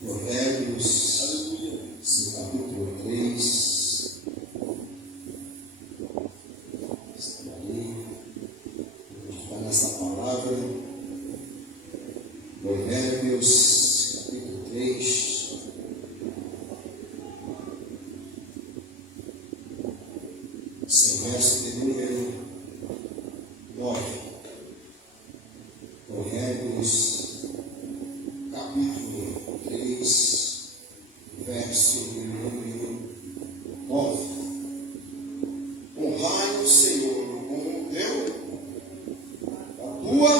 Provérbios, seu capítulo 3. Está ali. Está nessa palavra. Provérbios, capítulo 3. Seu verso de número 9. Provérbios, capítulo 3, verso de número 9. Honrai o Senhor como teu, a tua,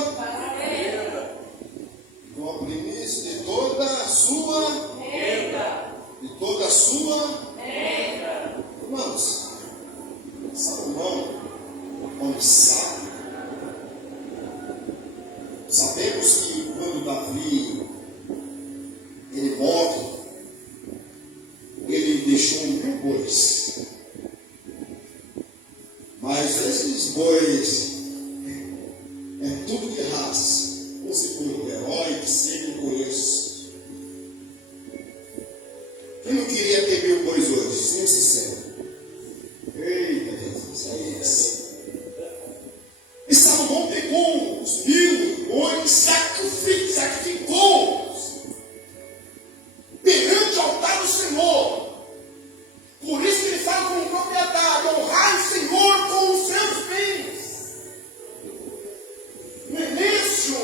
com a primícia de toda a sua, de toda a sua, irmãos, Salomão, homem sábio. Sabemos que quando Davi ele morre, ele deixou 1000 bois. Mas esses bois é tudo de raça. Não se por herói, que sempre conheço. Quem não queria ter 1000 bois hoje? Seja sincero. Eita Jesus, é isso. E Salomão pegou os 1000 bois, sacrificou perante o altar do Senhor. Por isso que ele fala com propriedade: honrar o Senhor com os seus bens. No início,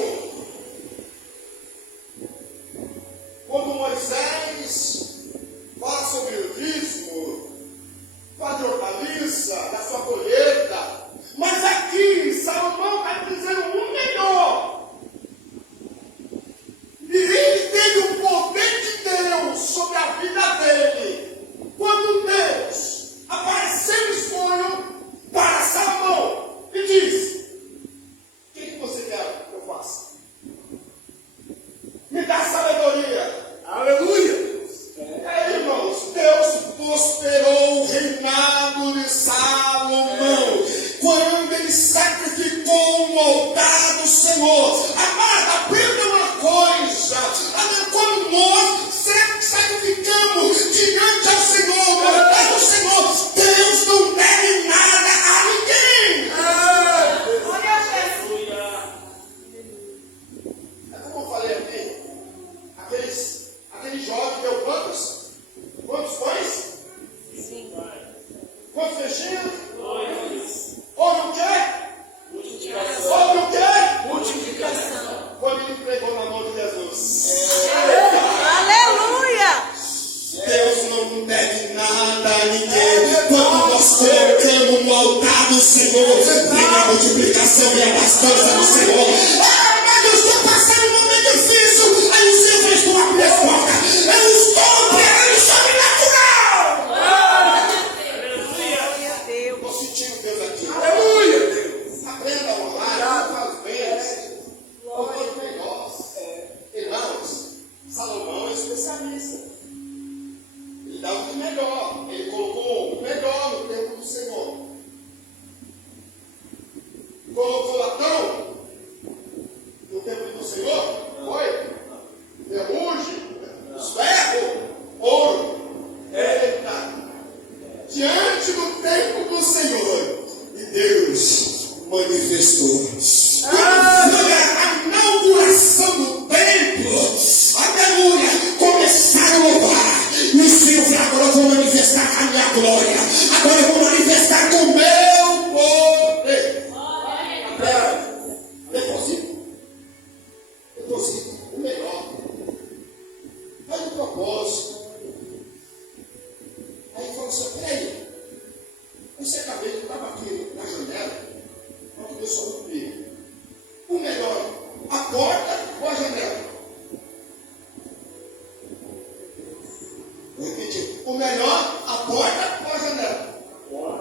quando Moisés fala sobre o dízimo, fala de hortaliça, da sua colheita, mas aqui Salomão está dizendo o melhor. E ele teve o poder de Deus sobre a vida dele. Quando Deus apareceu em sonho para Salomão e disse: o que você quer que eu faça? Me dá sabedoria. Aleluia! Irmãos, Deus prosperou o reinado de Salomão quando ele sacrificou no altar do Senhor. Amada, aprenda uma coisa: quando nós sacrificamos diante ao Senhor, no altar do Senhor, Deus não deve nada a ninguém. É como eu falei aqui, aquele jovem deu quantos? Quantos pães? 5. Quantos peixinhos? 2. Houve o quê? Multiplicação. Houve o quê? Multiplicação. Quando ele pregou na mão de Jesus. Aleluia! Deus não deve nada a ninguém. Quando nós colocamos no altar do Senhor, vem a multiplicação e a abastança do Senhor. Mas eu estou passando um momento difícil. Aí o Senhor fez uma resposta: eu estou operando sobrenatural. Aleluia! Estou sentindo Deus aqui. Aleluia! Aprenda a honrar, faz bem. Glória a nós. Irmãos, Salomão é especialista. Ele dá o que melhor. Ele colocou o melhor no templo do Senhor. Colocou latão no templo do Senhor. Foi? Ferrugem, ferro, ouro. Eita! Diante do templo do Senhor. E Deus manifestou. Quando foi a inauguração do templo, aleluia, começaram a louvar. E o Senhor falou: agora eu vou manifestar com a minha glória. Agora eu vou manifestar com o meu poder. Deposito o melhor. Faz um propósito. Aí falou assim: peraí, você acabei de estar aqui na janela, quando Deus falou comigo. O melhor, a porta ou a janela? Vou repetir: o melhor, a porta ou a janela? Vou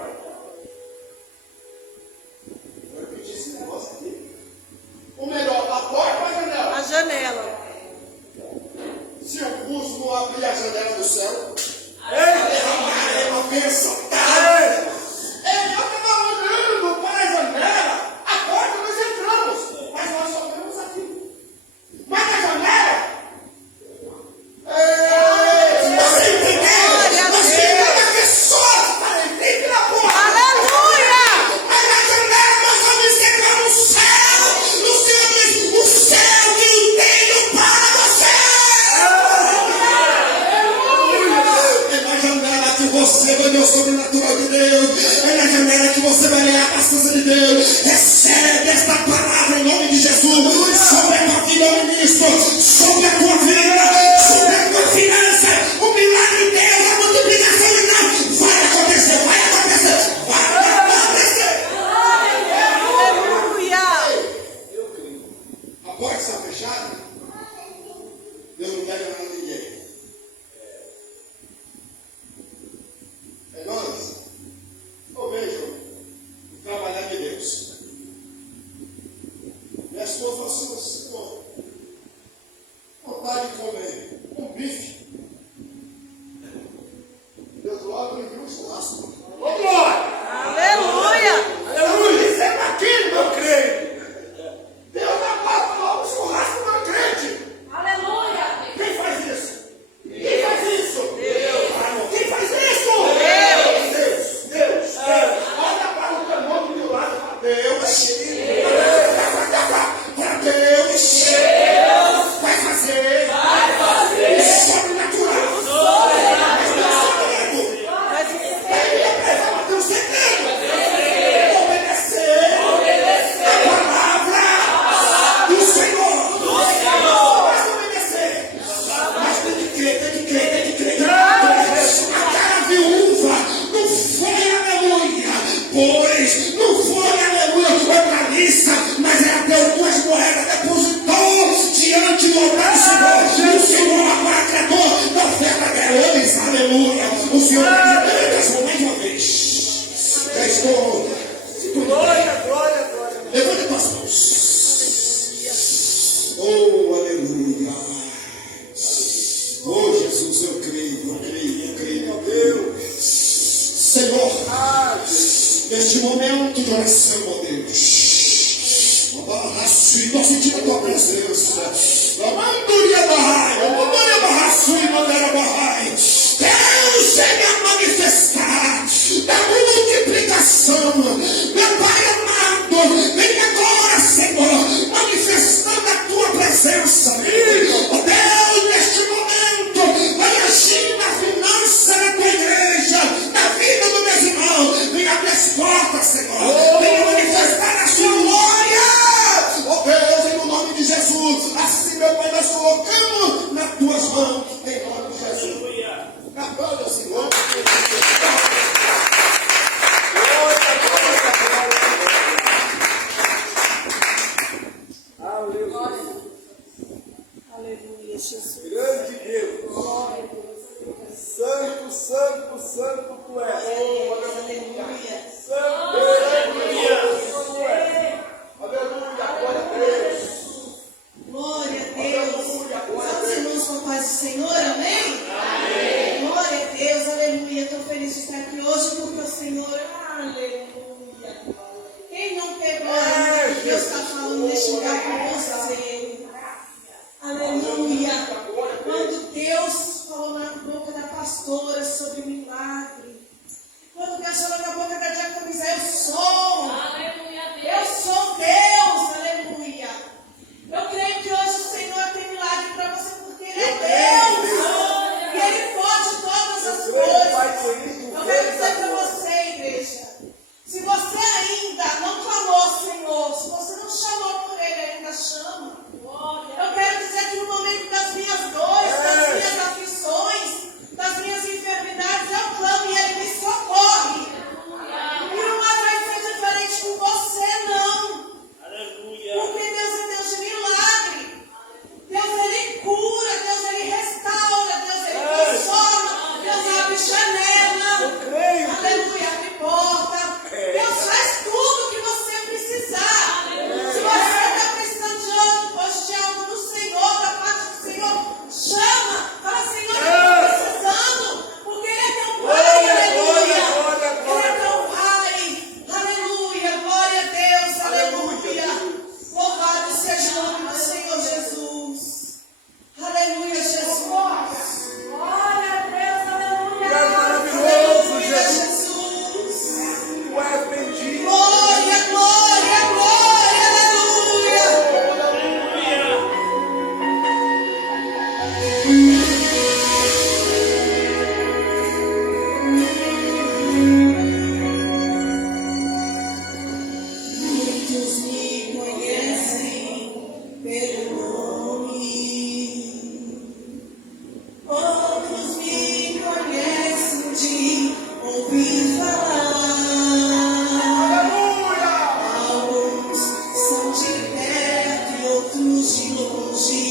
repetir esse negócio aqui. O melhor, a porta ou a janela? A janela. Se o curso não abrir a janela do céu, ele derramará uma bênção. Eu estava olhando para a janela, a porta nós entramos, mas nós só vemos aqui. Mas a janela vontade de comer um bife. Deus logo me viu um churrasco. Ô, glória! Aleluia! Aleluia! Isso é para quem, meu crente? Deus agora logo um churrasco, meu crente. Aleluia! Quem faz isso? Quem faz isso? Deus! Quem faz isso? Deus! Deus! Olha para o canal do meu lado, Deus! Para Deus! Vai fazer! O sobrenatural! Mas Ele apresenta teu segredo! Obedecer! A palavra do Senhor! Mas obedecer! Mas tem que crer! Aquela viúva não foi aleluia! Pois não foi aleluia organista, mas ela deu 2 moedas, depositou diante do altar do Senhor. E o Senhor agora credor da oferta deles, aleluia! O Senhor está dizendo mais uma vez. Já estou. Glória, glória, glória. Levante tuas mãos. Oh, aleluia. Oh, Jesus, eu creio, meu Deus. Senhor, neste momento de oração, ó Deus, nós sentimos a tua presença. Deus venha manifestar da multiplicação. Meu Pai amado, vem agora, Senhor, manifestando a tua presença. Ó Deus, neste momento, vai agir na finança da tua igreja, na vida dos meus irmãos. Vem abrir as portas, Senhor. Vem manifestar a sua glória. Ó Deus, em nome de Jesus, assim, meu Pai, nós colocamos nas tuas mãos, em nome de Jesus. Aplauda o Senhor. aleluia, Jesus. Grande Deus. Glória a Deus. Santo, santo, santo tu és. Aleluia. Santo, aleluia. Aleluia, glória a Deus. Glória a Deus. Sabe, irmãos, com a paz do Senhor, amém? Glória a Deus, aleluia. Estou feliz de estar aqui hoje porque o Senhor, aleluia. Quem não pegou ainda que Deus está falando neste lugar com você? Aleluia. Quando Deus falou na boca da pastora sobre milagre, quando Deus falou na boca da diaconisa, eu sou Deus, aleluia. Eu creio que hoje o Senhor tem milagre para você, porque Ele é Deus. E Ele pode todas as coisas. Eu quero dizer para você, igreja, se você ainda não clamou ao Senhor, se você não chamou por Ele, Ele ainda chama. Eu quero dizer que no momento das minhas dores, das minhas aflições, das minhas enfermidades, eu clamo e Ele me socorre. E não vai ser diferente com você, não. Porque Deus é Deus de milagre. Deus, Ele cura, Deus, Ele restaura, Deus, Ele transforma, Deus abre janela. Aleluia, abre porta. Deus faz tudo o que você precisar. Se você está precisando de algo do Senhor, da parte do Senhor, chama. Fala, Senhor, eu estou precisando. Porque Ele é teu Pai, aleluia. Ele é teu Pai, aleluia. Glória a Deus, aleluia. Louvado seja o nome do Senhor Jesus. Aleluia, Jesus. Glória a Deus, aleluia. Tu és maravilhoso, Aleluia, Jesus. Jesus. Tu és bendito. Glória, glória, glória, aleluia. Muitos me conhecem pelo nome, outros me conhecem de ouvir falar. Alguns são de perto e outros de longe.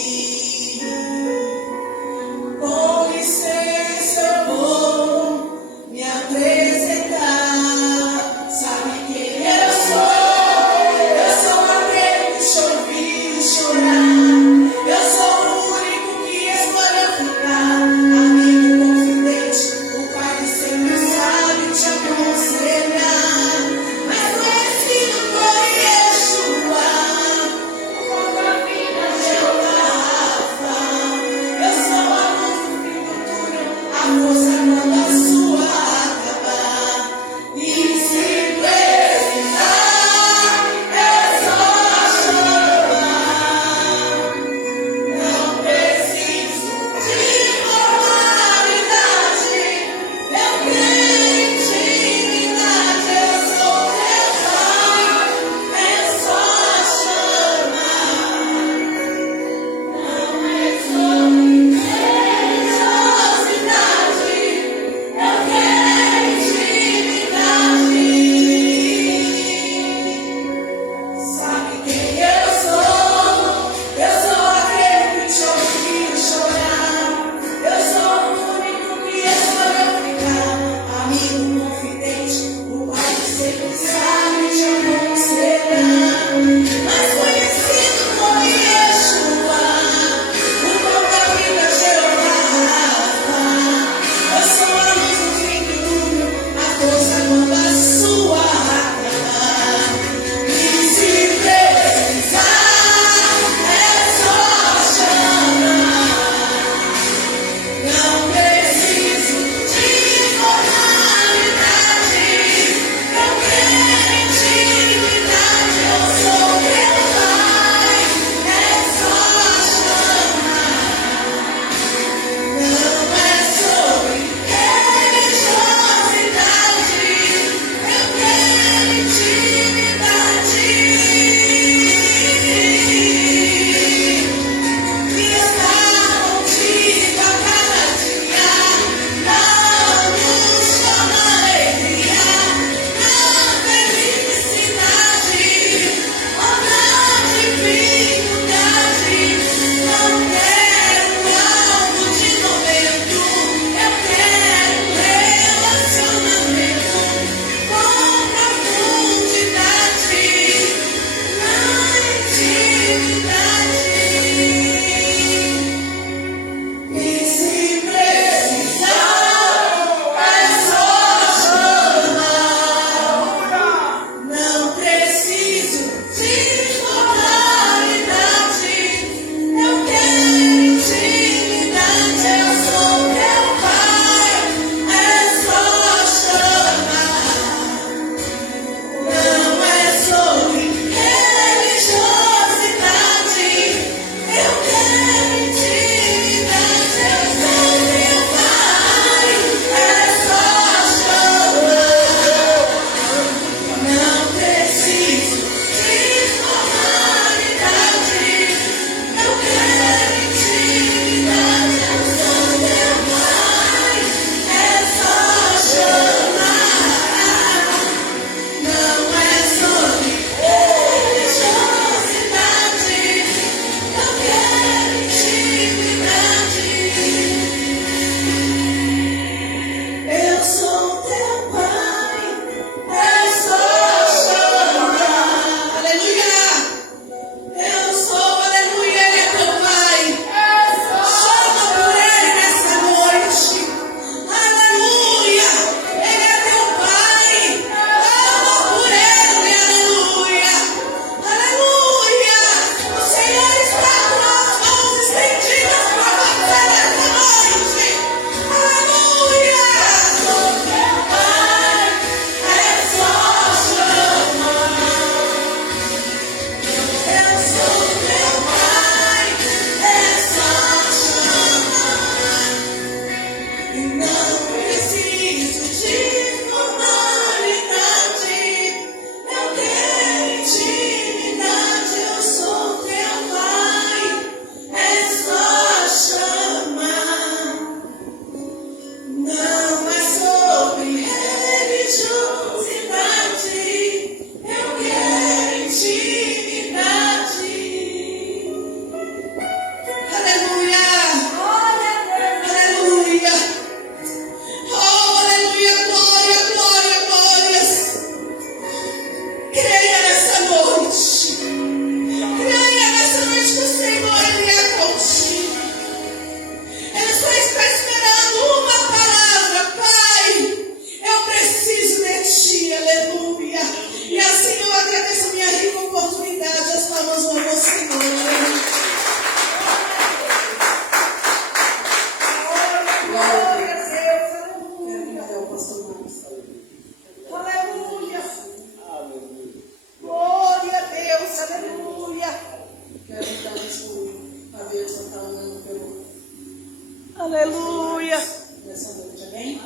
Aleluia. Nessa noite, amém?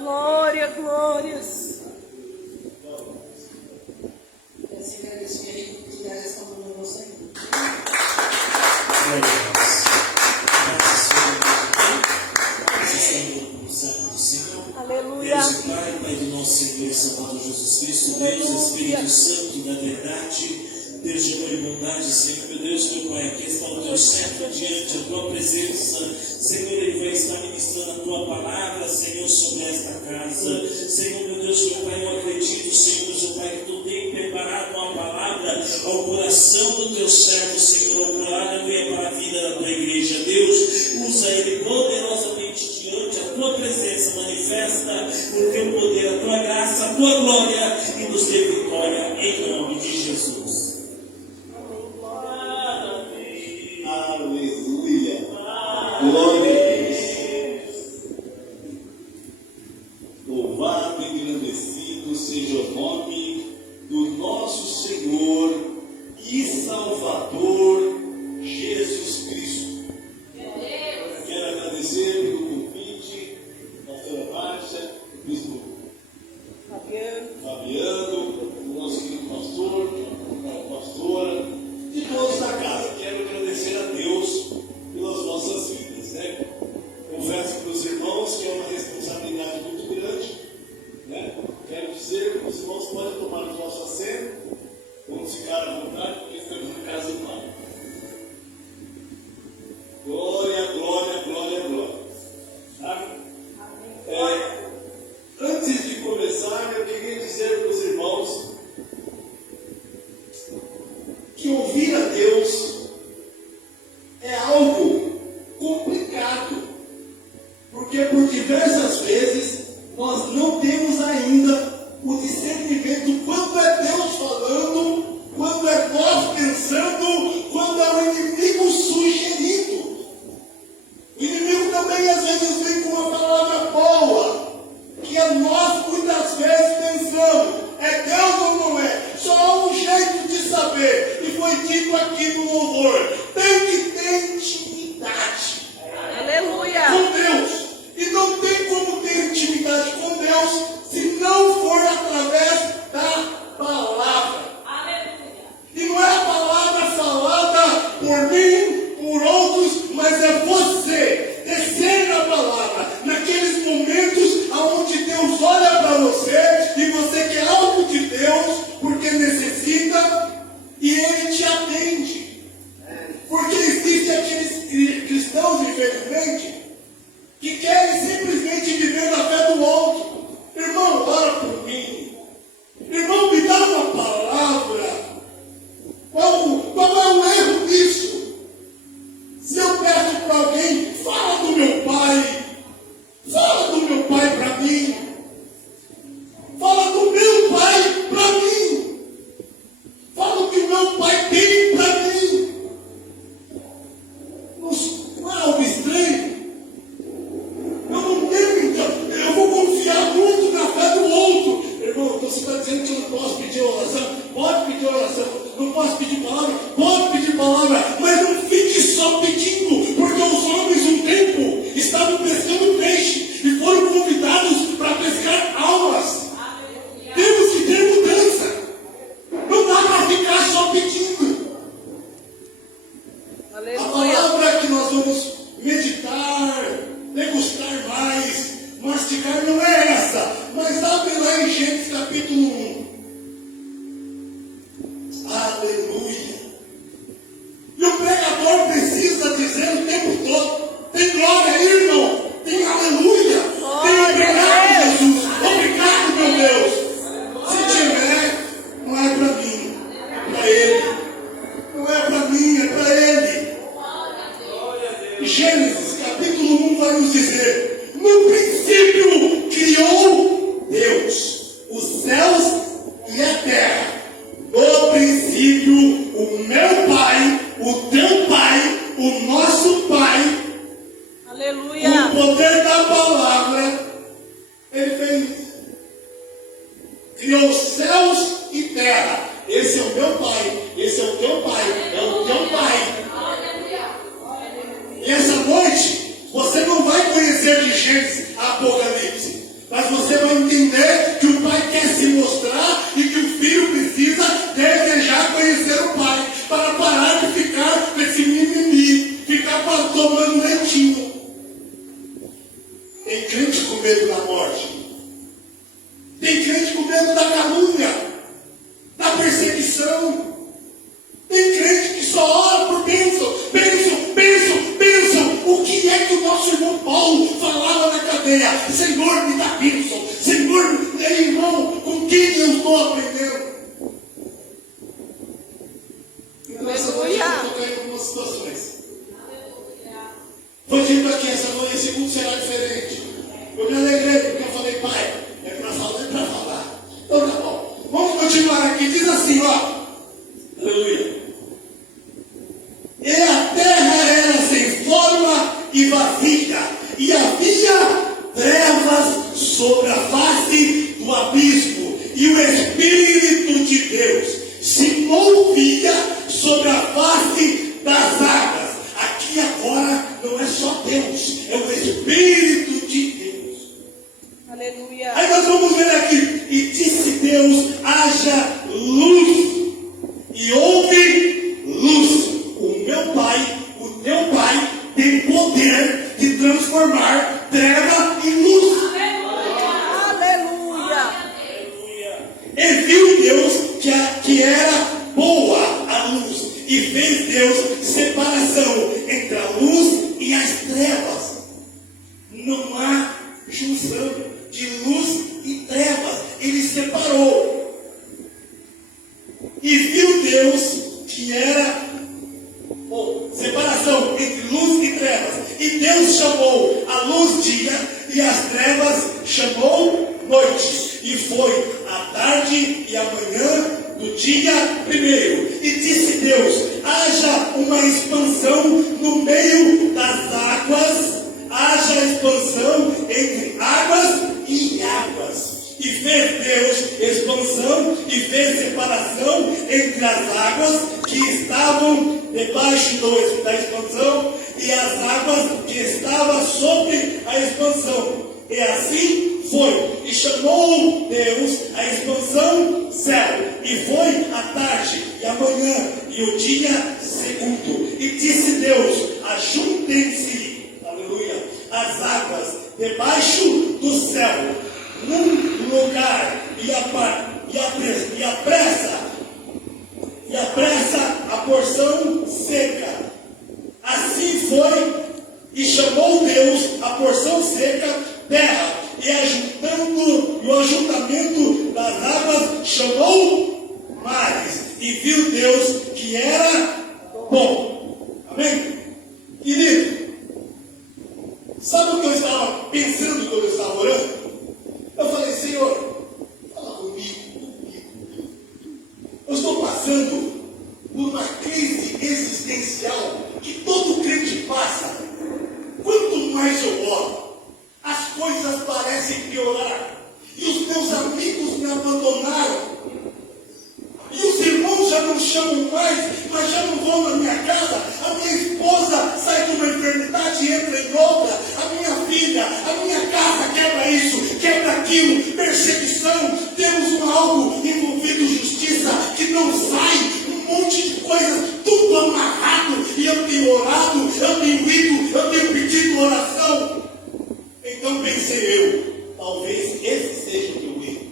Glória, glórias. Eu assim agradeço que ele tirar essa mão de você. Aleluia. Deus e Pai, Pai do nosso Senhor e Salvador Jesus Cristo, Deus, Espírito Santo da verdade, Deus de amor e bondade, Senhor, meu Deus, meu Pai, aqui está o teu servo diante da tua presença, Senhor, ele vai estar ministrando a tua palavra, Senhor, sobre esta casa, Senhor, meu Deus, meu Pai, eu acredito, Senhor, meu Pai, que tu tem preparado uma palavra ao coração do teu servo, Senhor, a palavra venha para a vida da tua igreja, Deus, usa ele poderosamente diante da tua presença, manifesta o teu poder, a tua graça, a tua glória e nos dê vitória, em nome de Jesus. Aleluia. Glória a Deus. Louvado e engrandecido seja o nome do nosso Senhor e Salvador Jesus Cristo. Quero agradecer pelo convite, pastora Márcia, bispo Fabiano, o nosso querido pastor, a pastora, e todos da casa. Quero agradecer a Deus pelas nossas vidas, né? Confesso para os irmãos que é uma responsabilidade muito grande, né? Quero dizer que os irmãos podem tomar o nosso assento, vamos ficar à vontade, porque estamos na casa do Pai. Glória, glória, glória, glória. Sabe? Antes de começar, eu queria dizer para os irmãos que ouvir a Deus é algo complicado, porque por diversas vezes nós não temos ainda o discernimento quando é Deus falando, quando é nós pensando, quando é o inimigo sugerindo. O inimigo também às vezes vem com uma palavra boa, que nós muitas vezes pensamos, é Deus ou não é? Só há um jeito de saber, e foi dito aqui no louvor, tem que ter intimidade. Aleluia. Com Deus. E não tem como ter intimidade com Deus se não for através da palavra. Aleluia. E não é a palavra falada por mim, por outros, mas é você descer na palavra, naqueles momentos onde Deus olha para você e você quer algo de Deus, porque necessita, e Ele te atende. Porque existem aqueles cristãos, infelizmente, que querem simplesmente viver na fé do outro. Irmão, ora por mim. Irmão, me dá uma palavra. Qual é o erro disso? Se eu peço para alguém, fala do meu pai. Fala do meu pai para mim. Fala do meu pai para mim. Fala o que o meu pai tem para mim. Não é algo estranho? Eu não tenho, então, eu vou confiar muito na fé do outro. Irmão, então você está dizendo que eu não posso pedir oração? Pode pedir oração. Não posso pedir palavra? Pode pedir palavra. Mas não fique só pedindo, porque os homens um tempo estavam pescando peixe e foram convidados para pescar almas. Temos que ter mudança. Não dá para ficar só pedindo. Aleluia. A palavra que nós vamos meditar, degustar mais, mastigar não é essa, mas abre lá em Gênesis capítulo 1. Aleluia. E o pregador precisa dizer o tempo todo: tem glória aí, irmão, tem aleluia, tem obrigado, Jesus, obrigado, meu Deus. Se tiver, não é para mim, é para Ele. Não é para mim, é para Ele. Gênesis capítulo 1 vai nos dizer: no princípio criou Deus os céus e a terra. No princípio, o meu Pai, o teu Pai, o nosso Pai, Aleluia. com o poder da palavra, Ele fez. Criou céus e terra. Esse é o meu Pai, esse é o teu Pai, é o teu Pai. E essa noite, você Gênesis a Apocalipse. Mas você vai entender que o pai quer se mostrar e que o filho precisa desejar conhecer o pai, para parar de ficar com esse mimimi, ficar tomando leitinho. Tem crente com medo da morte. Tem crente com medo da calúnia, da perseguição. Tem crente que só ora por bênção, bênção, bênção, bênção. O que é que o nosso irmão Paulo falava na cadeia? Senhor, me dá bênção. Senhor, meu irmão, com quem eu estou aprendendo? E nessa noite eu estou caindo em algumas situações. Foi dito aqui, essa noite, esse culto será diferente. Eu me alegrei porque eu falei, pai, é para falar, é para falar. Então tá bom. Vamos continuar aqui. Diz assim, ó. Aleluia. E a terra era sem forma e vazia, e havia trevas sobre a face do abismo, e o Espírito de Deus se movia sobre a face das águas. Aqui agora não é só Deus, é o Espírito de Deus. Aleluia. Aí nós vamos ver aqui, e disse Deus, haja luz, e houve luz. O meu pai, o teu pai, tem poder de transformar treva em luz. Aleluia. E viu Deus que era boa a luz, e fez Deus separação entre a luz e as trevas. Não há junção de luz e trevas. Ele separou. E viu Deus que era separação entre luz e trevas. E Deus chamou a luz dia e as trevas chamou noite. E foi a tarde e a manhã do dia primeiro. E disse Deus, haja uma expansão no meio das águas, haja expansão entre águas e águas. E fez Deus expansão e fez separação entre as águas que estavam debaixo da expansão e as águas que estavam sobre a expansão. E assim foi. E chamou Deus a expansão céu. E foi a tarde e a manhã e o dia segundo. E disse Deus, ajuntem-se, aleluia, as águas debaixo do céu, num lugar, e apressa a porção seca. Assim foi, e chamou Deus a porção seca terra, e o ajuntamento das águas chamou mares. E viu Deus que era bom. Amém? Querido, sabe o que eu estava pensando quando eu estava orando? Eu falei, Senhor, fala comigo. Eu estou passando por uma crise existencial que todo crente passa. Quanto mais eu oro, as coisas parecem piorar. E os meus amigos me abandonaram. E os irmãos já não chamam mais, mas já não vão na minha casa. A minha esposa sai de uma enfermidade e entra em outra. A minha filha, a minha casa quebra isso, quebra aquilo. Perseguição, temos algo envolvido justiça que não sai. Um monte de coisas, tudo amarrado. E eu tenho orado, eu tenho ido, eu tenho pedido oração. Então pensei eu, talvez esse seja o meu erro.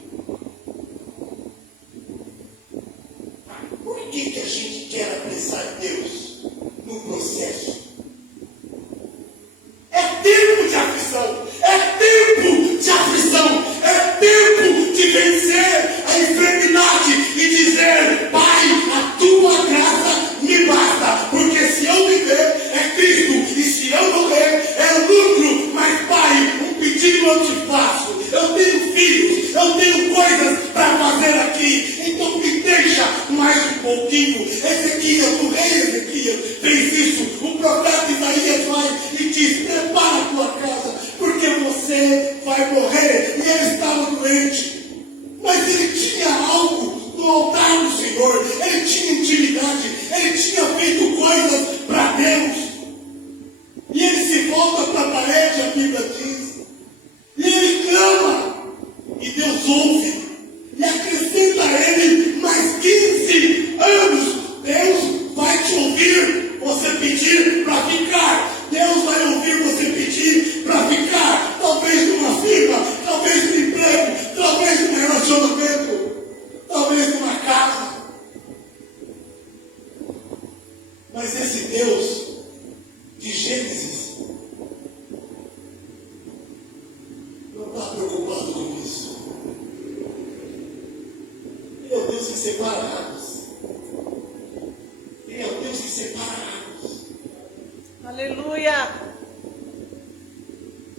Por que a gente quer apressar Deus no processo? É tempo de aflição, é tempo de aflição, é tempo de vencer a enfermidade e dizer, Pai, a tua graça me basta, porque se eu viver é Cristo, e se eu morrer é lucro, mas Pai, um pedido eu te faço, eu tenho filhos, eu tenho coisas para fazer aqui, então me deixa mais um pouquinho. Ezequiel, o rei Ezequiel fez isso, o profeta Isaías vai e diz, prepara a tua casa, porque você vai morrer. E ele estava doente, mas ele tinha algo no altar do Senhor, ele tinha intimidade, ele tinha feito coisas para Deus. E ele se volta para a parede, a Bíblia diz,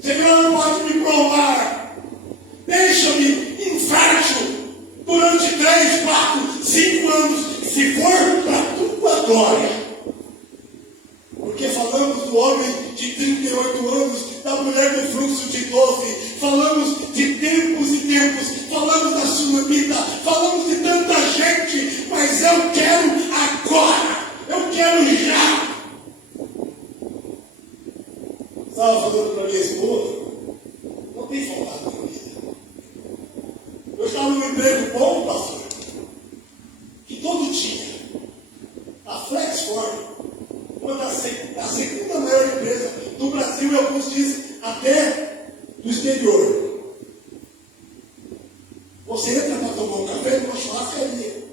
Senhor, não pode me provar. Deixa-me infértil durante 3, 4, 5 anos, se for para a tua glória. Porque falamos do homem de 38 anos, da mulher do fluxo de 12, falamos de tempos e tempos, falamos da sunamita, falamos de tanta gente, mas eu quero agora, eu quero já. Estava falando para minha esposa, não tem faltado na minha vida. Eu estava num emprego bom, pastor, que todo dia, a Flexform, a segunda maior empresa do Brasil, e alguns dizem até do exterior. Você entra para tomar um café numa churrascaria,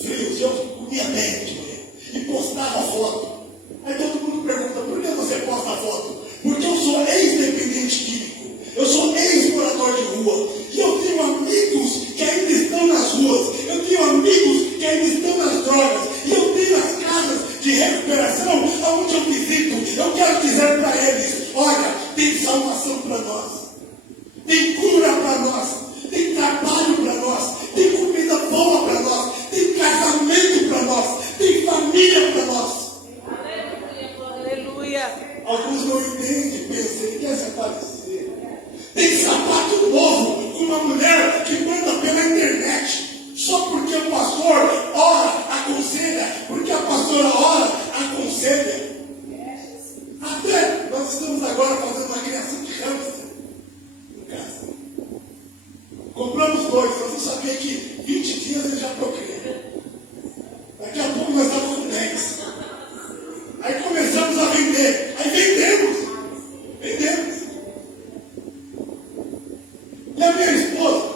frio, eu comia bem de manhã, e postava foto. Aí todo mundo pergunta, por que você posta foto? Porque eu sou ex-dependente químico, eu sou ex-morador de rua, e eu tenho amigos que ainda estão nas ruas, eu tenho amigos que ainda estão nas drogas, e eu tenho as casas de recuperação aonde eu visito. Eu quero dizer para eles, olha, tem salvação para nós, tem cura para nós, tem trabalho para nós, tem comida boa para nós, tem casamento para nós, tem família para nós. Aleluia. Alguns não entendem, pensam, ele quer se aparecer. Tem sapato novo com uma mulher que manda pela internet, só porque o pastor ora, aconselha, porque a pastora ora, aconselha. Até nós estamos agora fazendo uma criação de hamster em casa. Compramos 2, mas eu sabia que 20 dias ele já procria. Daqui a pouco nós estamos com 10. Aí começamos a vender. Aí vendemos. E a minha esposa,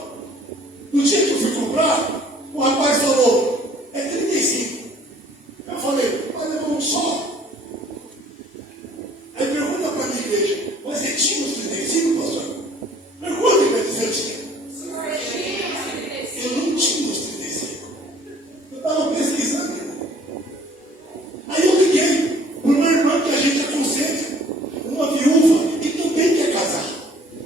no dia que eu fui comprar, o rapaz falou, é 35. Eu falei, mas levou um só. Aí pergunta para a minha igreja, mas você tinha os 35, pastor? Pergunta para dizer eu tinha. Eu não tinha os 35. Eu estava pesquisando. Aí eu liguei para uma irmã que a gente aconselha, uma viúva que também quer casar.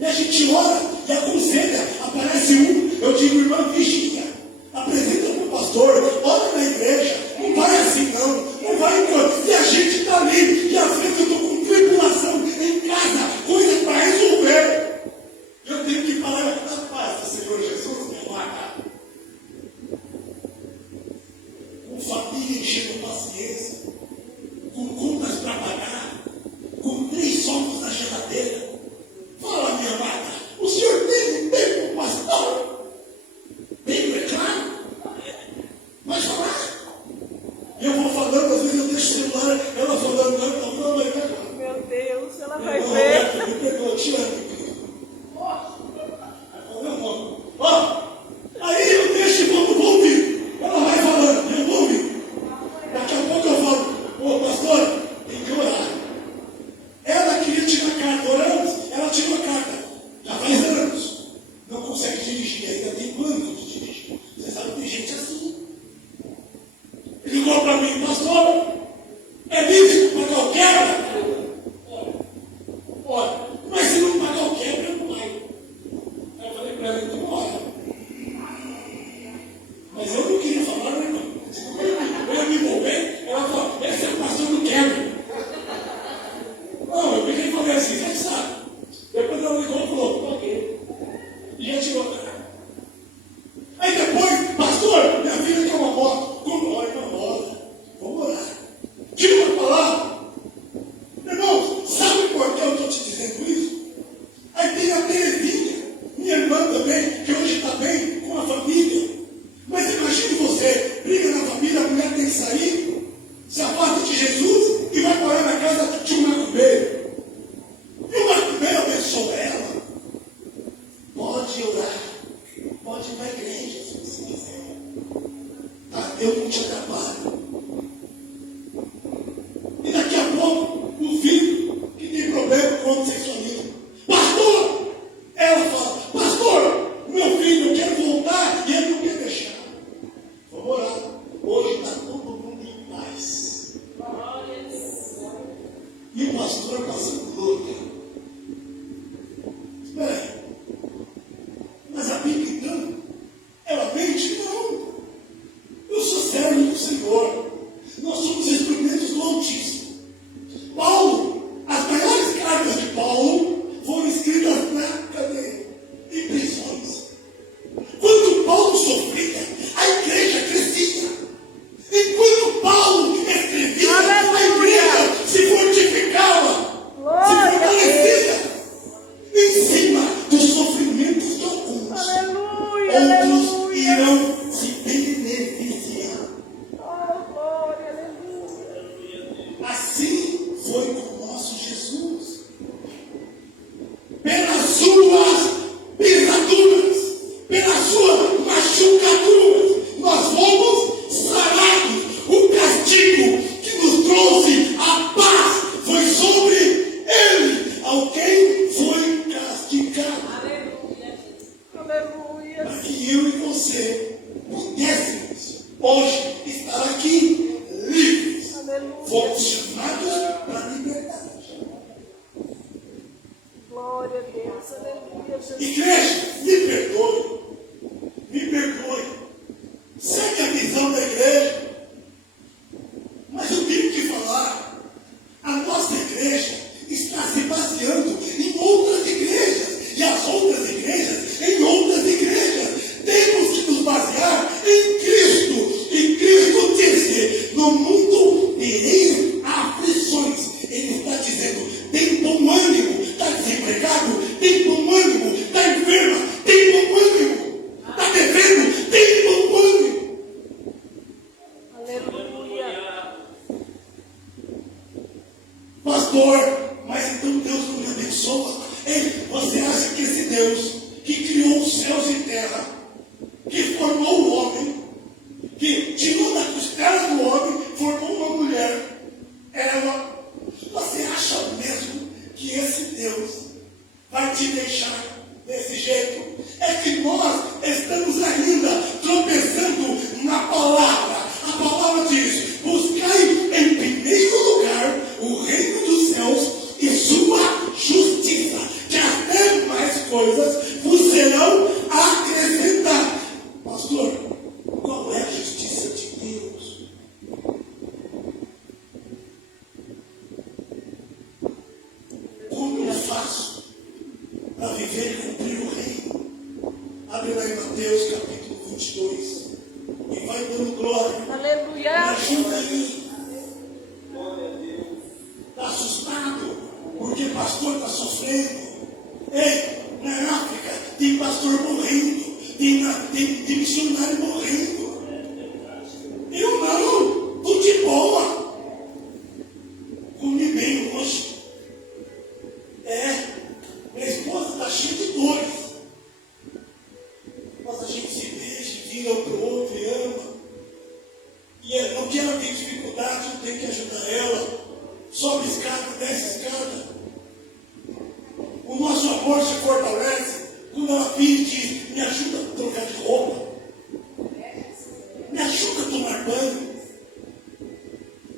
E a gente ora e aconselha. Aparece um, eu digo, irmã, vigia. Apresenta para o pastor, ora na igreja. Não vai assim não, não vai enquanto. E a gente está ali. E às vezes eu estou com tribulação em casa, coisa para resolver. Eu tenho que falar da paz do Senhor Jesus, me amar. Com família enchendo paciência, com contas para pagar, com 3 socos na geladeira. Fala, minha amada, o senhor tem tempo, pastor? Tem, é claro. Pode falar. Eu vou falando, às vezes eu deixo o celular, ela falando, não, mas vai lá. Meu Deus, ela vai Meu ver. Roberto, me perdoa, te amo. Ó, aí eu deixo e vou ouvir. Ela vai falando, eu vou ouvir. Daqui a pouco eu falo, ô pastor, tem que orar. Ela queria tirar a carta, oramos, ela tirou a carta. Já faz anos. Não consegue dirigir, ainda tem plano de dirigir. Você sabe que tem gente assim. Ligou para mim, pastor, é livre para pagar o quebra? Olha, mas se não pagar o quebra, não vai. Aí eu falei para ela, então olha. Mas eu não queria falar, né, irmão? Eu ia me envolver, ela falou, esse é o pastor do quebra. Não, eu peguei e falei assim, você sabe. Depois ela ligou e falou, ok. E já tirou a cara. Aí depois, pastor, minha filha quer uma moto. Compra uma moto. Vamos orar. Tira uma palavra. Irmãos, sabe por que eu estou te dizendo isso? Aí tem a Terezinha, minha irmã também, que hoje está bem com a família. Mas imagine você, briga na família, a mulher tem que sair, se afasta de Jesus e vai parar na casa de um macumbeiro. E o macumbeiro abençoa ela. Pode orar, pode ir na igreja se você quiser. Tá? Eu não te atrapalho. E daqui a pouco, o filho que tem problema com o homossexualismo. Pastor! Ela fala, pastor, meu filho, eu quero voltar e ele não quer deixar. Vamos orar. Hoje está todo mundo em paz. E o pastor passando luta. Igreja, me perdoe. Me perdoe. Segue a visão da igreja. Mas eu tenho que falar. A nossa igreja está se baseando em outras igrejas. E as outras igrejas em outras igrejas. Temos que nos basear em Cristo. E Cristo disse: no mundo tereis aflições. Ele está dizendo: tem bom ânimo. Está desempregado? Tem bom ânimo. Está enferma? Tem bom ânimo. Está devendo? Tem bom ânimo. Aleluia. Pastor, mas então Deus não me abençoa? Ei, você acha que esse Deus que criou os céus e terra, que formou o homem, que tirou da costela do homem, formou uma mulher, ela, você acha mesmo que esse Deus vai te deixar desse jeito? É que nós estamos ainda tropeçando na palavra. A palavra diz: buscai em primeiro lugar o reino dos céus e sua justiça, que as demais coisas vos serão acrescentadas. Pastor, qual é a justiça de Deus? Como eu faço para viver e cumprir o reino? Abre lá em Mateus capítulo 22 e vai dando glória. Me Aleluia. ajuda aí. Está assustado porque pastor está sofrendo. Ei, na África tem pastor morrendo, tem missionário morrendo. Eu não, estou de boa. Comi bem hoje. Minha esposa está cheia de dores. Mas a gente se beija, vira um para o outro e ama. E no que ela tem dificuldade, eu tenho que ajudar ela. Sobe escada, desce escada. O nosso amor se fortalece quando ela vem e diz: me ajuda a trocar de roupa. Me ajuda a tomar banho.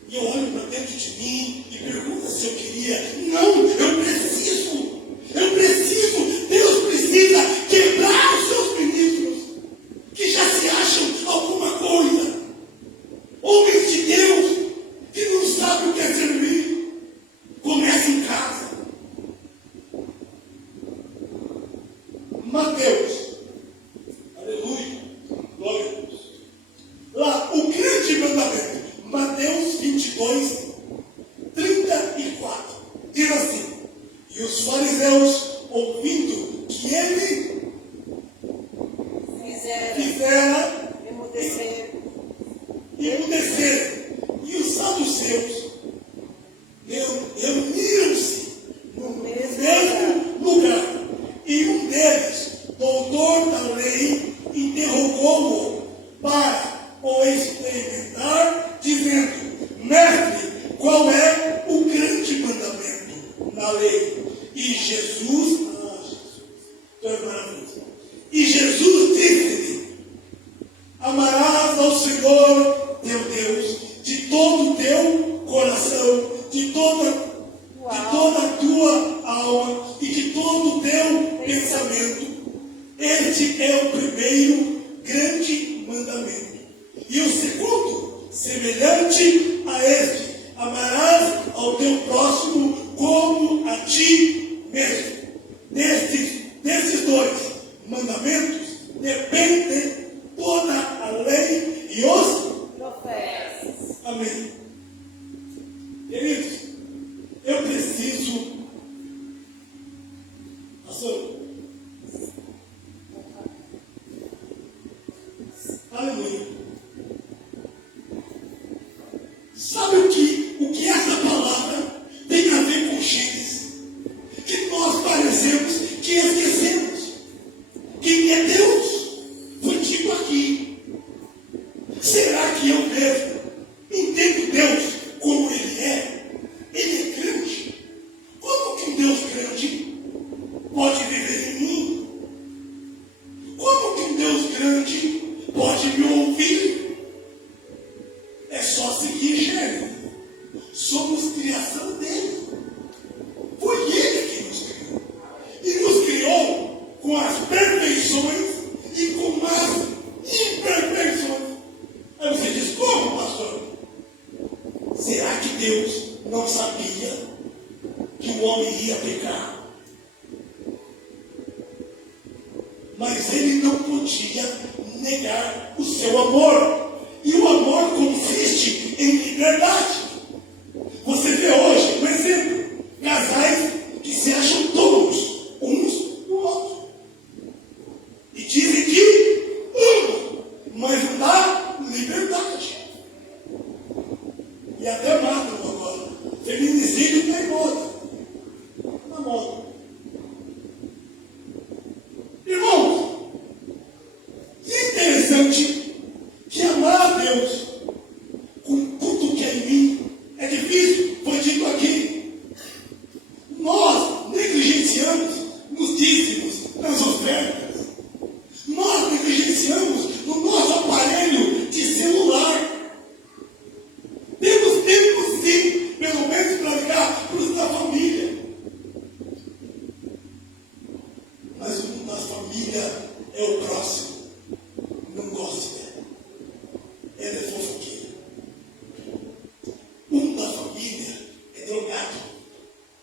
E eu olho para dentro de mim e pergunto se eu queria. Não, eu preciso. Eu preciso. Deus precisa quebrar os seus ministros que já se acham alguma coisa. Homens de Deus que não sabem o que é servir. Começa em casa. Mateus. Aleluia. Glória a Deus. Lá, o grande mandamento. Mateus 22, 34. Diz assim: e os fariseus, ouvindo que ele fizera Emudecer. emudecer, e os saduceus reuniram-se no mesmo lugar. E um deles, doutor da lei, interrogou-o para o experimentar, dizendo: mestre, qual é o grande mandamento na lei? E Jesus disse-lhe: amarás ao Senhor teu Deus de todo o teu coração, de toda a tua alma e de todo o teu pensamento. Este é o primeiro grande mandamento. E o segundo, semelhante a este: amarás ao teu próximo como a ti mesmo. Desses dois mandamentos depende toda a lei e os Profetas. amém. Queridos, eu preciso. Pastor. Aleluia. Sabe o que essa palavra tem a ver com X? iria pecar. Mas ele não podia negar o seu amor. E o amor consiste em liberdade. Você vê hoje, por exemplo, casais que se acham tolos uns do outro. E dizem que amam, mas não dá liberdade. E até matam agora. Feminicídio tem moda. Na moda. Irmãos, é interessante que amar a Deus com tudo que é em mim é difícil. Foi dito aqui. Nós negligenciamos nos dízimos, nas ofertas. Nós negligenciamos no nosso aparelho de celular. Temos tempo sim, pelo menos para ligar para os da família. Mas o mundo da família é o próximo. Não gosto dela. Ela é fofoqueira. O mundo da família é drogado.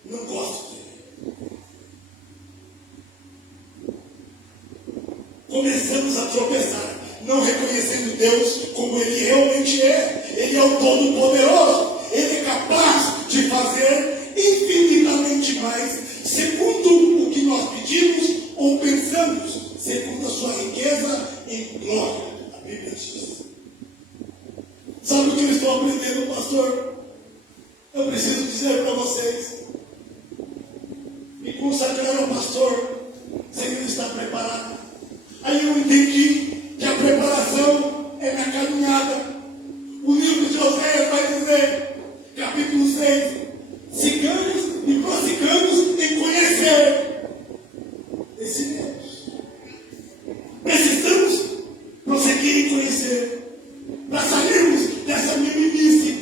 Não gosto dela. Começamos a tropeçar, não reconhecendo Deus como Ele realmente é. Ele é o Todo-Poderoso. Ele é capaz de fazer infinitamente mais, segundo o que nós pedimos ou pensamos, segundo a sua riqueza em glória. A Bíblia diz. Sabe o que eu estou aprendendo, pastor? Eu preciso dizer para vocês. Me consagrar ao pastor sem ele estar preparado. Aí eu entendi que a preparação é na caminhada. O livro de Oséias vai dizer, capítulo 6, sigamos e prossigamos em conhecer esse Deus. Precisamos prosseguir em conhecer, para sairmos dessa meninice.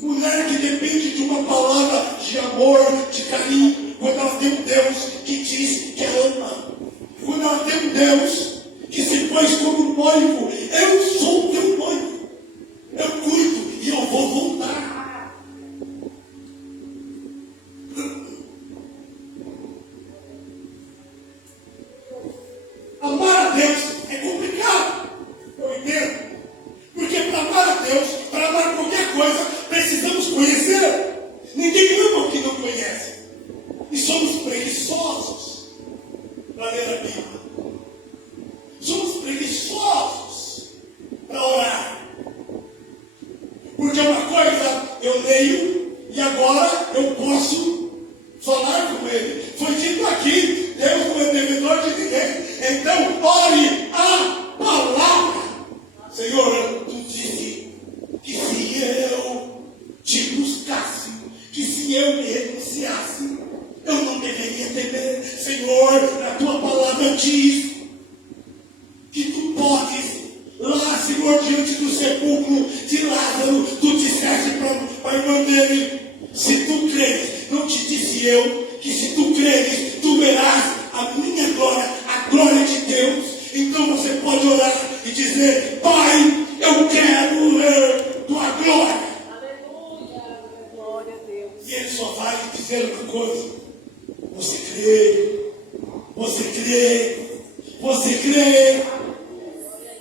Mulher que depende de uma palavra de amor, de carinho, quando ela tem um Deus que diz que ama. Quando ela tem um Deus que se pôs como noivo, eu sou o teu noivo. Eu cuido e eu vou voltar. Amar a Deus é complicado. Eu entendo. Porque para amar a Deus, para amar qualquer coisa, precisamos conhecer. Ninguém ama o que não conhece. E somos preguiçosos para ler a Bíblia. Somos preguiçosos para orar. Porque uma coisa eu leio e agora eu posso falar com Ele. Foi dito aqui, Deus não é devedor de ninguém. Então, ore a palavra. Senhor, tu disse que se eu te buscasse, que se eu me renunciasse, eu não deveria temer. Senhor, a tua palavra diz que tu podes, lá, Senhor, diante do sepulcro de Lázaro, tu disseste para a irmã dele, se tu creres, não te disse eu, que se tu creres, tu verás a minha glória, a glória de Deus. Então você pode orar e dizer, Pai, eu quero ver tua glória. Aleluia. Glória a Deus. E ele só vai dizer uma coisa, você crê, você crê, você crê.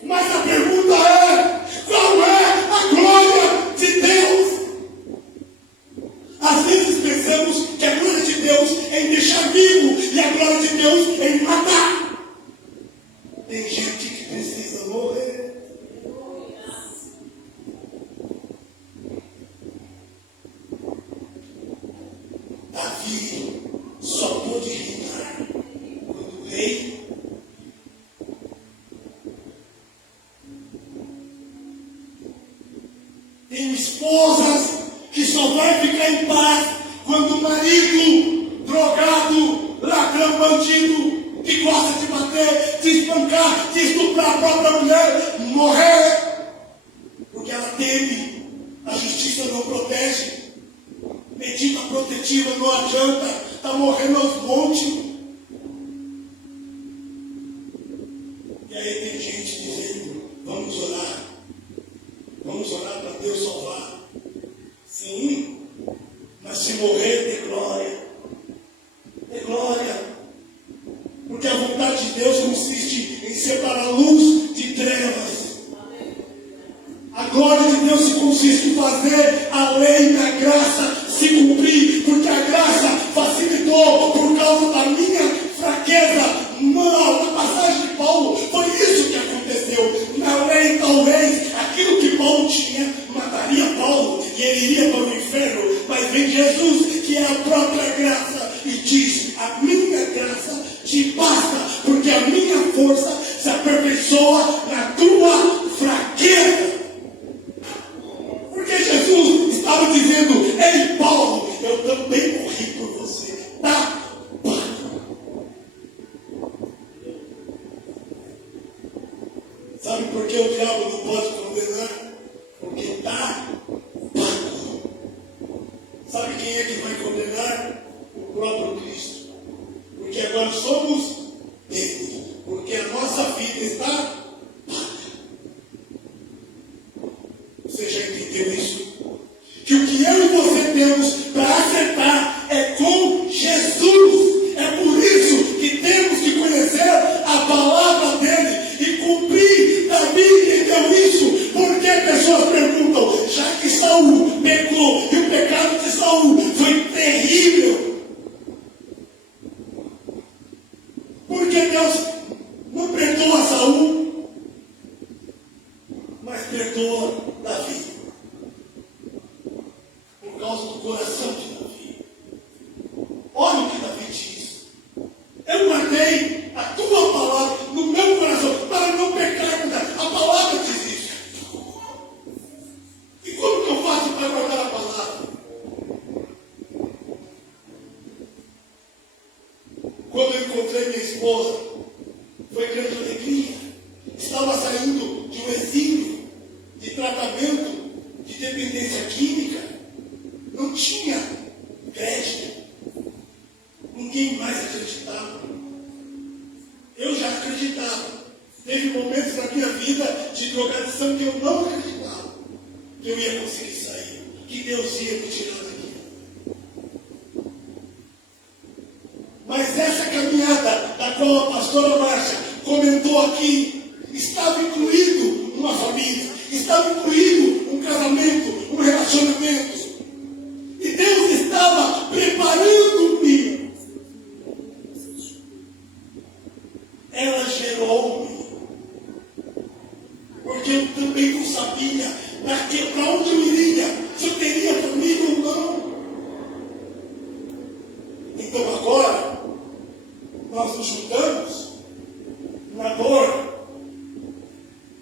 Mas a pergunta é, qual é a glória de Deus? Às vezes pensamos que a glória de Deus é em deixar vivo e a glória de Deus é em matar. Tem gente que precisa morrer. Davi só pôde reinar quando o rei tem esposas que só vai ficar em paz quando o marido, drogado, ladrão, bandido, que gosta de bater, de espancar, de estuprar a própria mulher, morrer. Porque ela teme, a justiça não protege, medida protetiva não adianta, está morrendo aos montes. E aí tem gente dizendo, vamos orar para Deus salvar. Sim, mas se morrer tem glória. causa da minha fraqueza. Não, na passagem de Paulo, foi isso que aconteceu. Na lei, talvez, aquilo que Paulo tinha mataria Paulo e ele iria para o inferno. Mas vem Jesus, que é a própria graça, e diz: a minha graça te basta, porque a minha força se aperfeiçoa na tua fraqueza. Porque Jesus estava dizendo: ei, Paulo, eu também morri por você, tá? Sabe por que o diabo não pode condenar? Porque está pago. Sabe quem é que vai condenar? O próprio Cristo. Porque agora somos dele. Porque a nossa vida está paga. Você já entendeu isso? Que o que eu e você temos para acertar é com Jesus. É por isso que temos que conhecer a palavra dele e cumprir. Davi entendeu isso. Porque pessoas perguntam: já que Saul pecou e o pecado de Saul foi terrível, por que Deus não perdoa Saul, mas perdoa Davi? Por causa do coração de Davi. Olha o que Davi diz: eu guardei a tua palavra no meu coração para não pecar. A palavra diz isso. E como que eu faço para guardar a palavra? Quando eu encontrei minha esposa, foi grande alegria. Estava saindo de um exílio, de tratamento, de dependência química. Não tinha crédito. Ninguém mais acreditava. Eu já acreditava. Teve momentos na minha vida de drogadição que eu não acreditava que eu ia conseguir sair, que Deus ia me tirar daqui. Mas essa caminhada da qual a pastora Márcia comentou aqui, estava incluído uma família, estava incluído um casamento, um relacionamento. E Deus estava preparando-me. Ela gerou-me. Porque eu também não sabia para onde eu iria, se eu teria família ou não. Então agora, nós nos juntamos na dor.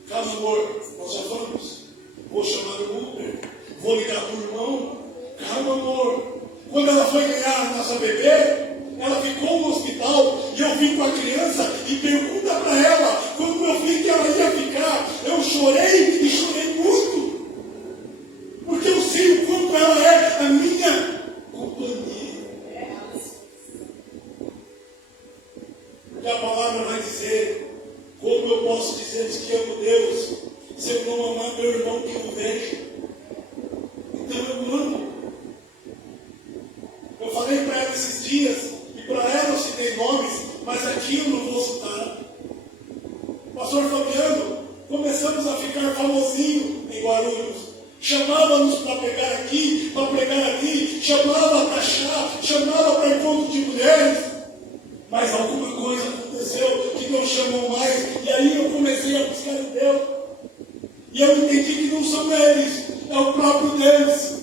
Caso amor, nós já vamos. Vou chamar o Uber, vou ligar para o irmão. Calma, amor. Quando ela foi ganhar a nossa bebê, ela ficou no hospital e eu vim com a criança e pergunta para ela quando eu vi que ela ia ficar. Eu chorei e chorei muito. Porque eu sei o quanto ela é a minha companhia. Porque a palavra vai dizer: como eu posso dizer que amo Deus se eu não amar meu irmão que eu vejo? Então eu amo. Eu falei para ela esses dias, e para ela eu citei nomes, mas aqui eu não vou citar. Pastor Fabiano, começamos a ficar famosinho em Guarulhos. Chamava-nos para pegar aqui, para pregar ali, chamava para chá, chamava para encontro de mulheres. Mas alguma coisa aconteceu que não chamou mais, e aí eu comecei a buscar em Deus. E eu entendi que não são eles, é o próprio Deus.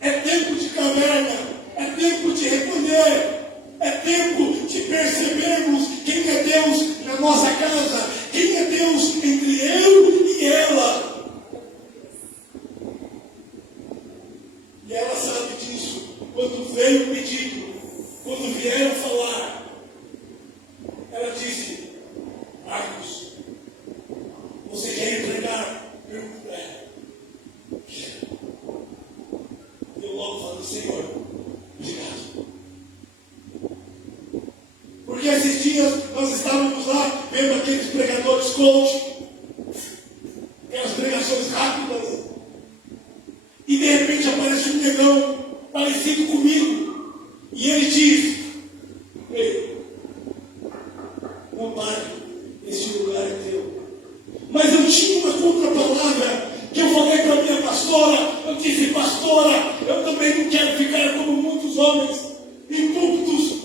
É tempo de caverna, é tempo de recolher, é tempo de percebermos quem é Deus na nossa casa, quem é Deus entre eu e ela. E ela sabe disso. Quando veio o pedido, quando vieram falar, ela disse: Marcos, você quer entregar? Eu logo falei: Senhor, obrigado. Porque esses dias nós estávamos lá vendo aqueles pregadores coach, aquelas pregações rápidas, e de repente aparece um negão parecido comigo, e ele diz: ei, não pare, esse lugar é teu. Mas eu tinha uma contra-palavra que eu falei para minha pastora. Eu disse: pastora, eu também não quero ficar como muitos homens em púlpitos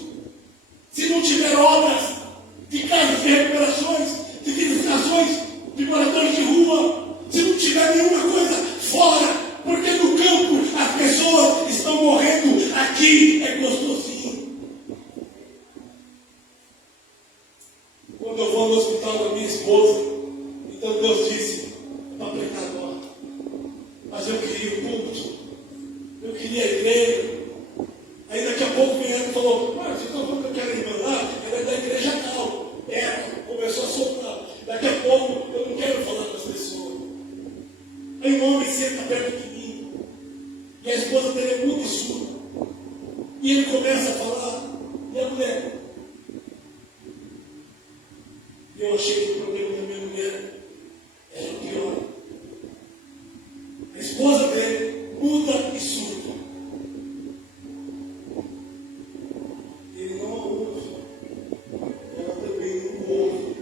solto. Mas vocês estão falando que aquela irmã lá era da igreja tal. Começou a soltar. Daqui a pouco eu não quero falar com as pessoas. Aí um homem senta perto de mim. E a esposa dele é muito surda. E ele começa a falar. E a mulher. Eu achei que o problema da minha mulher era o pior. A esposa dele muda e surda. Ele não a ouve. Ela também não ouve.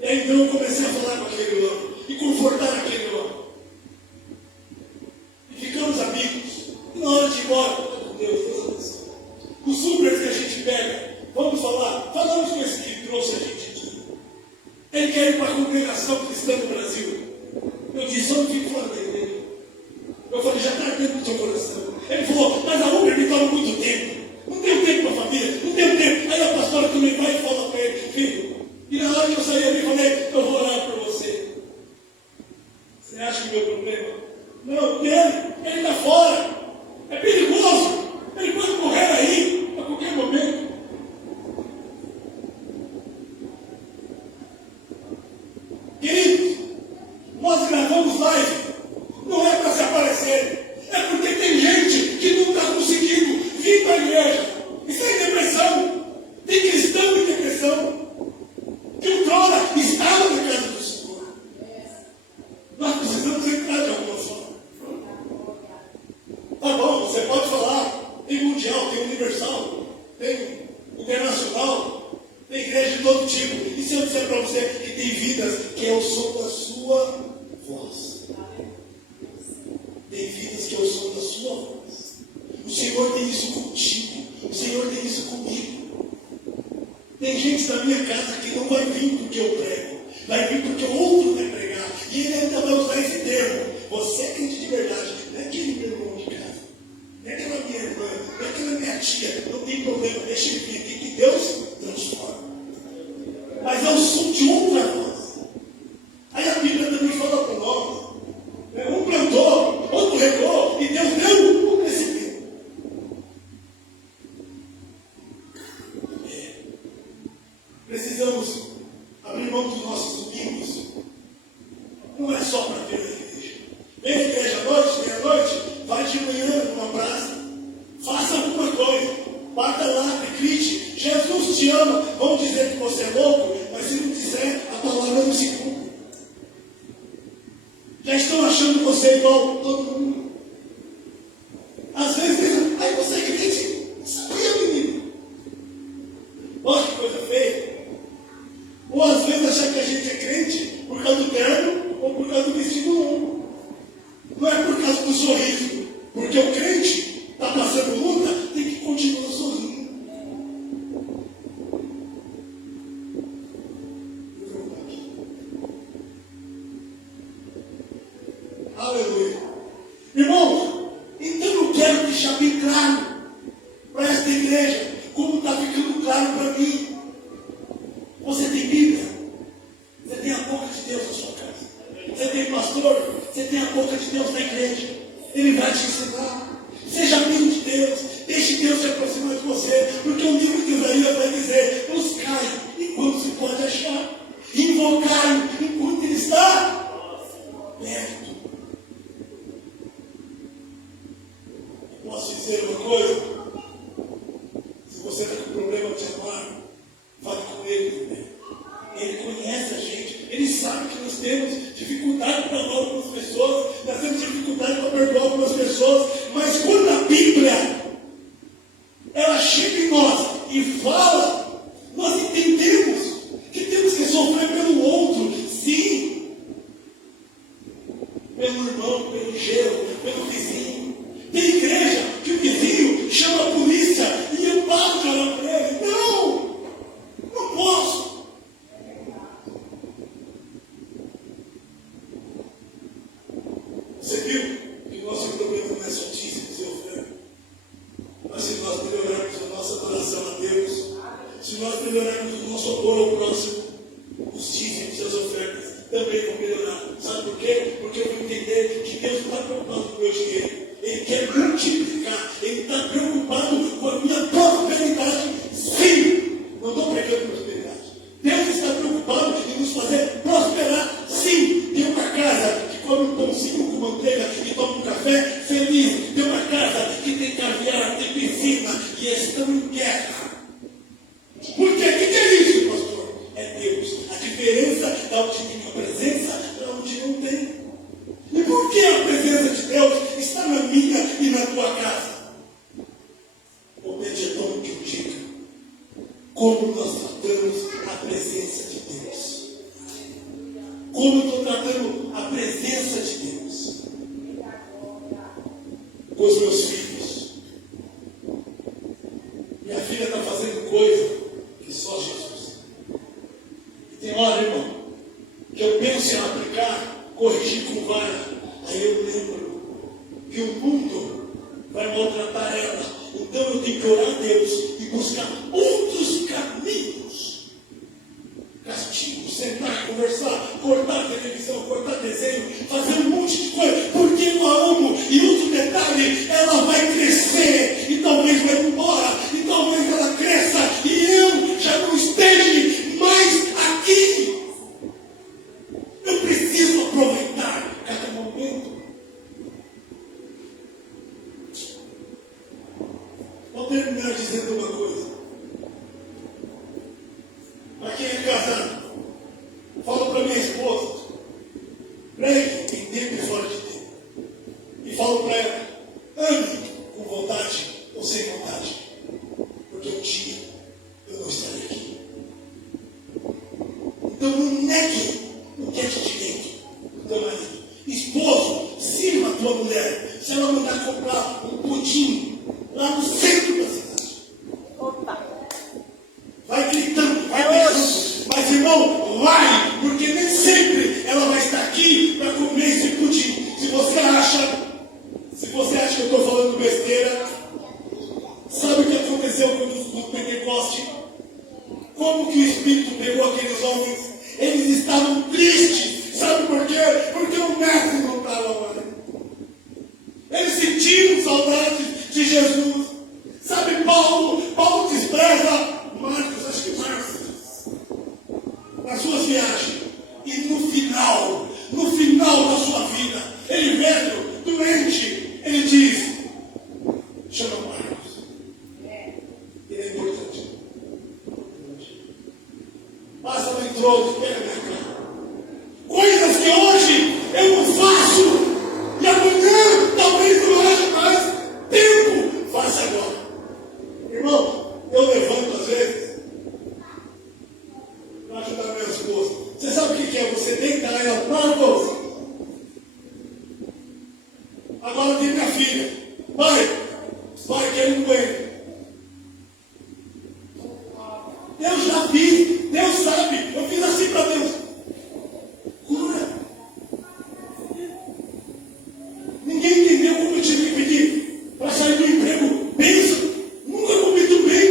E aí então eu comecei a falar com aquele homem e confortar aquele homem. E ficamos amigos. E na hora de ir embora, com Deus abençoe. Os supers que a gente pega, vamos falar, falamos com esse que trouxe a gente aqui. Ele quer ir para a congregação cristã do Brasil. Eu disse, eu não fico fora da igreja. Eu falei, já está dentro do seu coração. Ele falou, mas a Uber me toma muito tempo. Não tenho tempo para a família, não tenho tempo. Aí a pastora também vai e fala para ele, filho. E na hora que eu saí, eu falei, eu vou orar por você. Você acha que o meu problema? Não, ele está fora. É perigoso. Ele pode morrer aí, a qualquer momento. Queridos, nós gravamos live. Não é para se aparecer. É porque tem gente que não está conseguindo vir para a igreja. Está em depressão. Tem cristão em depressão. Que outrora estava na casa do Senhor. Nós precisamos entrar de alguma forma. Tá bom, você pode falar. Tem mundial, tem universal, tem internacional, tem igreja de todo tipo. E se eu disser para você que tem vidas que é o som da sua voz? Tem vidas que é o som da sua voz. O Senhor tem isso contigo. O Senhor tem isso comigo. Tem gente da minha casa que não vai vir porque eu prego. Vai vir porque outro vai pregar. E ele ainda vai usar esse termo. Você é crente de verdade. Não é aquele meu irmão de casa. Não é aquela minha irmã. Não é aquela minha tia. Não tem problema. Deixa ele vir aqui que Deus transforma. Mas é o som de outra voz. Aí a Bíblia também fala para nós. Um plantou, outro regou. E Deus deu o crescimento. Precisamos abrir mão dos nossos domingos. Não é só para ver a igreja. Vem à igreja à noite, meia-noite, vai de manhã numa praça. Faça alguma coisa. Bata lá, grite. Jesus te ama. Vão dizer que você é louco, mas se não disser, a palavra não se cumpre. Já estão achando você igual todo mundo. Às vezes dizem, ai, você é crente? Sabia, menino? Olha que coisa feia. Ou às vezes achar que a gente é crente por causa do terno ou por causa do vestido longo. Não é por causa do sorriso. Porque o crente está passando luta, tem que continuar sorrindo. Aleluia. Irmãos, então eu quero deixar bem claro para esta igreja, como está ficando claro para mim. Você tem Bíblia? Você tem a boca de Deus na sua casa? Você tem pastor? Você tem a boca de Deus na igreja? Ele vai te ensinar. Seja amigo de Deus. Deixe Deus se aproximar de você. Porque o livro de Isaías vai dizer: buscai enquanto se pode achar. Invocai enquanto ele está perto. Posso dizer uma coisa? Se você está com problema de amar, fale com ele também. Ele conhece a gente. Ele sabe que nós temos dificuldade para amar algumas pessoas. Nós temos dificuldade para perdoar algumas pessoas. Mas quando a Bíblia ela chega em nós e fala, nós entendemos que temos que sofrer pelo outro. Sim. Pelo irmão, pelo genro, pelo vizinho. Tem igreja que o vizinho chama tua casa. Obedetão que eu diga como nós tratamos a presença de Deus. Como eu estou tratando a presença de Deus com os meus filhos. Minha filha está fazendo coisa que só Jesus. E tem hora, irmão, que eu penso em aplicar, corrigir com vara. Aí eu lembro que o mundo vai maltratar ela. Então eu tenho que orar a Deus e buscar outros caminhos. Castigo, sentar, conversar, cortar a televisão, cortar desenho, fazer um monte de coisa, porque eu a amo. E outro detalhe, ela vai crescer e talvez vai embora, e talvez ela cresça e eu já não esteja mais aqui. Eu preciso aproveitar cada momento. Vou terminar dizendo uma coisa. Para quem é casado, falo para minha esposa, pregue em tempo e fora de tempo. E falo para ela, ame com vontade ou sem vontade. Porque um dia eu não estarei aqui. Então não negue o que é de direito do teu marido. Esposo, sirva a tua mulher. Se ela mandar comprar um pudim lá no centro da cidade, vai gritando, vai pensando. Mas irmão, vai, porque nem sempre ela vai estar aqui para comer esse pudim. Se você acha que eu estou falando besteira, sabe o que aconteceu com o Pentecoste? Como que o Espírito pegou aqueles homens? Eles estavam tristes. Sabe por quê? Porque o mestre não estava mais. Eles sentiram saudades de Jesus. Sabe, Paulo despreza Marcos, acho que Marcos, nas suas viagens. E no final da sua vida, ele velho, doente, ele diz, chama Marcos. Ele é importante. Passa no introito, pega minha cara. Coisas que hoje eu não faço. E amanhã talvez não haja mais tempo. Faça agora. Irmão, eu levanto às vezes para ajudar a minha esposa. Você sabe o que é? Você deitar ela, Marcos. Agora tem minha filha. Vai, que ele não aguenta. Eu já fiz, Deus sabe, eu fiz assim para Deus. Cura. Ninguém entendeu como eu tive que pedir para sair do emprego. Pensa, nunca comi tão bem.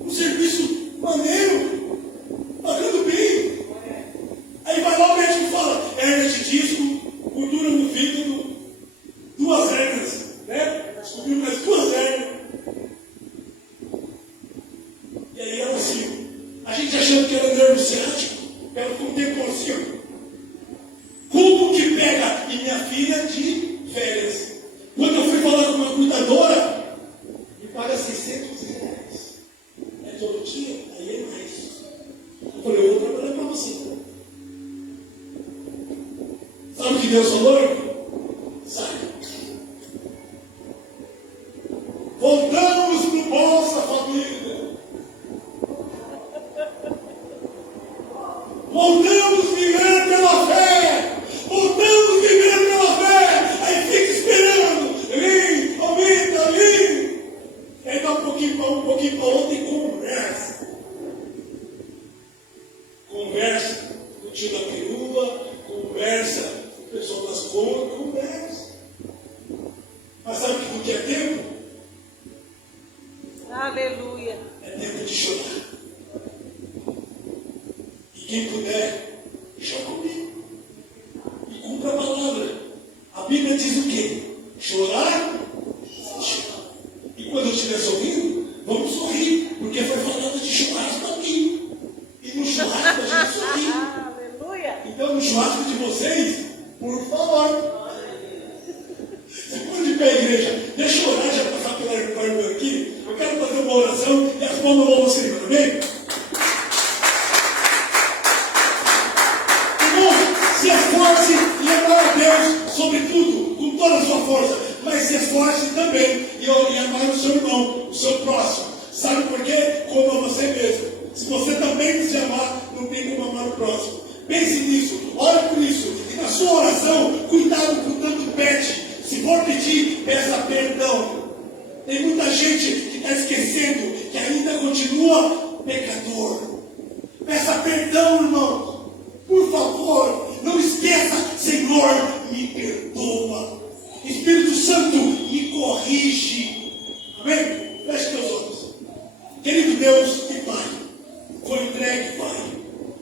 Um serviço maneiro, pagando bem. Aí vai lá o médico e fala, hérnia de disco, gordura no fígado, 2 hérnias, né? Descobriu mais 2 hérnias. E aí ela assim, a gente achando que era nervo ciático, ela ficou um tempo assim, como que pega? E minha filha de férias. Quando eu fui falar com uma cuidadora, me paga 600 reais. É todo dia? Aí é mais. Eu falei, eu vou trabalhar para você. Sabe o que Deus falou, irmão? Sai. Voltamos para o Bolsa Família. Voltamos a viver pela fé. Voltamos a viver pela fé. Aí fica esperando. Ali, aumenta, ali. Aí dá um pouquinho para outro e conversa. Conversa com o tio da perua. Conversa com o pessoal das contas. Conversa. Mas sabe o que é tempo? Aleluia. É tempo de chorar. E quem puder, chora comigo. E cumpra a palavra. A Bíblia diz o quê? Chorar, chorar. E quando eu estiver sorrindo, vamos sorrir. Porque foi falado de churrasco aqui. E no churrasco a gente sorri. Aleluia. Então no churrasco de vocês, por favor. Se for de pé, igreja, deixa eu orar, já passar pela irmã aqui. Eu quero fazer uma oração e as palmas vão você, amém? Irmão, se esforce e amar a Deus sobre tudo, com toda a sua força, mas se esforce esforce também e amar o seu irmão, o seu próximo. Sabe por quê? Como a você mesmo. Se você também não se amar, não tem como amar o próximo. Pense nisso, ore por isso. E na sua oração, cuidado com tanto pede. Se for pedir, peça perdão. Tem muita gente que está esquecendo que ainda continua pecador. Peça perdão, irmão. Por favor, não esqueça, Senhor, me perdoa. Espírito Santo, me corrige. Amém? Feche teus olhos. Querido Deus e Pai, foi entregue, Pai.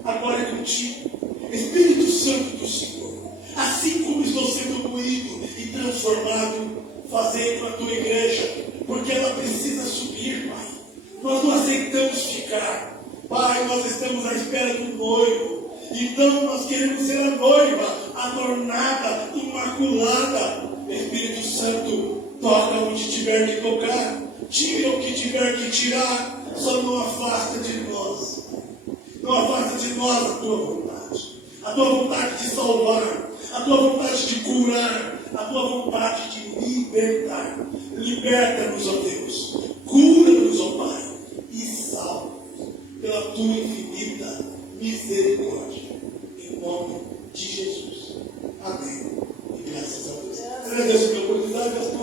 Agora é contigo. Espírito Santo do Senhor, assim como estou sendo moído e transformado, fazer com a tua igreja, porque ela precisa subir, Pai. Nós não aceitamos ficar. Pai, nós estamos à espera do noivo. Então nós queremos ser a noiva, adornada, imaculada. Espírito Santo, toca onde tiver que tocar. Tira o que tiver que tirar. Só não afasta de nós. Não afasta de nós a tua vontade. A tua vontade de salvar. A tua vontade de curar. A tua vontade de libertar. Liberta-nos, ó Deus. Cura-nos, ó Pai. E salva pela tua infinita misericórdia. Em nome de Jesus. Amém. E graças a Deus. Agradeço a minha oportunidade. As tuas